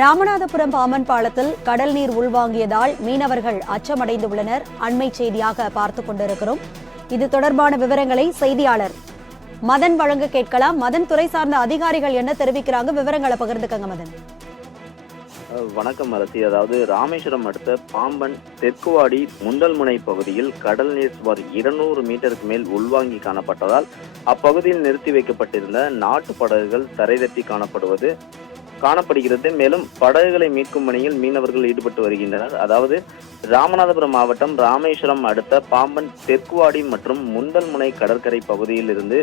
ராமநாதபுரம் பாமன் பாலத்தில் கடல் நீர் உள்வாங்கியதால் மீனவர்கள் அச்சமடைந்துள்ளனர். அண்மை செய்தியாக பார்த்துக் கொண்டிருக்கிறோம். இது தொடர்பான விவரங்களை செய்தியாளர் மதன் வழங்க கேட்கலாம். மதன் துறை சார்ந்த அதிகாரிகள் என்ன தெரிவிக்கிறாங்க? விவரங்களை பகிர்ந்துக்கங்க மதன். வணக்கம் அரசி அதாவது ராமேஸ்வரம் அடுத்த பாம்பன் தெற்குவாடி முந்தல்முனை பகுதியில் கடல் நீர் சுமார் இருநூறு மீட்டருக்கு மேல் உள்வாங்கி காணப்பட்டதால் அப்பகுதியில் நிறுத்தி வைக்கப்பட்டிருந்த நாட்டு படகுகள் தரைதட்டி காணப்படுவது காணப்படுகிறது. மேலும் படகுகளை மீட்கும் பணியில் மீனவர்கள் ஈடுபட்டு வருகின்றனர். அதாவது ராமநாதபுரம் மாவட்டம் ராமேஸ்வரம் அடுத்த பாம்பன் தெற்குவாடி மற்றும் முந்தல்முனை கடற்கரை பகுதியில் இருந்து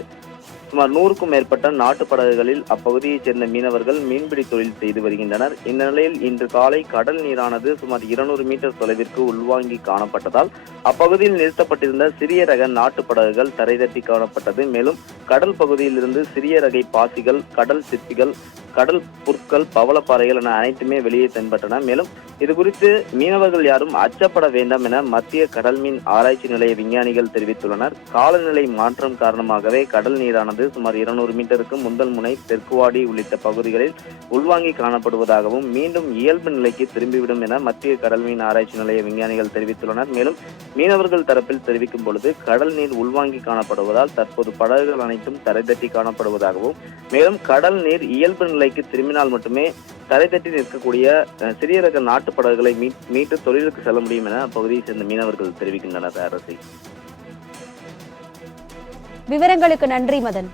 சுமார் நூறுக்கும் மேற்பட்ட நாட்டு படகுகளில் அப்பகுதியைச் சேர்ந்த மீனவர்கள் மீன்பிடி தொழில் செய்து வருகின்றனர். இந்த நிலையில் இன்று காலை கடல் நீரானது சுமார் இருநூறு மீட்டர் தொலைவிற்கு உள்வாங்கி காணப்பட்டதால் அப்பகுதியில் நிறுத்தப்பட்டிருந்த சிறிய ரக நாட்டு படகுகள் தரைதட்டி காணப்பட்டது. மேலும் கடல் பகுதியில் இருந்து சிறிய ரகை பாசிகள் கடல் சிற்பிகள் கடல் புற்கள் பவளப்பாறைகள் என அனைத்துமே வெளியே தென்பட்டன. மேலும் இது குறித்து மீனவர்கள் யாரும் அச்சப்பட வேண்டாம் என மத்திய கடல் மீன் ஆராய்ச்சி நிலைய விஞ்ஞானிகள் தெரிவித்துள்ளனர். காலநிலை மாற்றம் காரணமாகவே கடல் நீரானது சுமார் இருநூறு மீட்டருக்கு முந்தல் முனை தெற்குவாடி உள்ளிட்ட பகுதிகளில் உள்வாங்கி காணப்படுவதாகவும் மீண்டும் இயல்பு நிலைக்கு திரும்பிவிடும் என மத்திய கடல் மீன் ஆராய்ச்சி நிலைய விஞ்ஞானிகள் தெரிவித்துள்ளனர். மேலும் மீனவர்கள் தரப்பில் தெரிவிக்கும் பொழுது கடல் நீர் உள்வாங்கி காணப்படுவதால் தற்போது படகுகள் அனைத்தும் தரைதட்டி காணப்படுவதாகவும் மேலும் கடல் நீர் இயல்பு நிலை நிலைக்கு திரும்பினால் மட்டுமே தரைதட்டி நிற்கக்கூடிய சிறிய ரக நாட்டு படகுகளை மீட்- மீட்டு தொழிலுக்கு செல்ல முடியும் என அப்பகுதியை சேர்ந்த மீனவர்கள் தெரிவிக்கின்றனர் அரசை. விவரங்களுக்கு நன்றி மதன்.